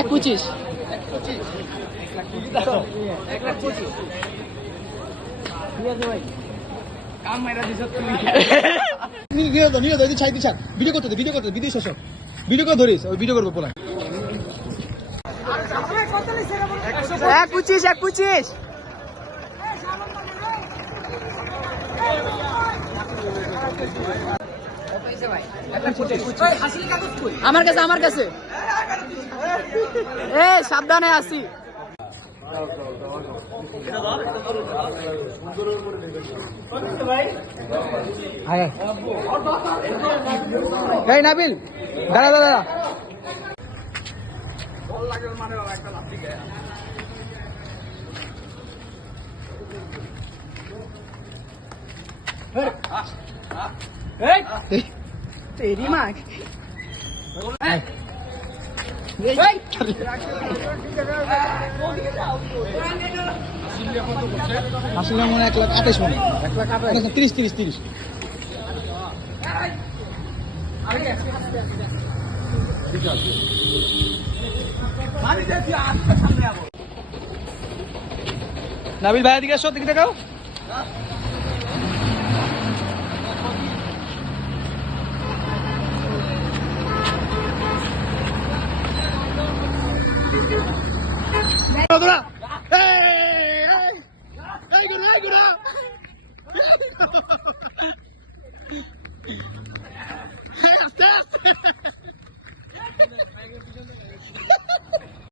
এক পঁচিশ। ভিডিও করতে ভিডিও করতে ভিডিও শেষ ভিডিও করে ধরিস ওই ভিডিও করব পোলা এক পঁচিশ এক পঁচিশ। আমার কাছে আমার কাছে। এ সাবধানে আসি। এই নাবিল দাঁড়া দাঁড়া দাঁড়া। তেরি মাগ আসলে মনে এক লাখ আঠাশ মনে। এক লাখ আঠাশ তিরিশ তিরিশ তিরিশ। নাবিল ভাইয়ের দিকে আসো দিকে দেখাও।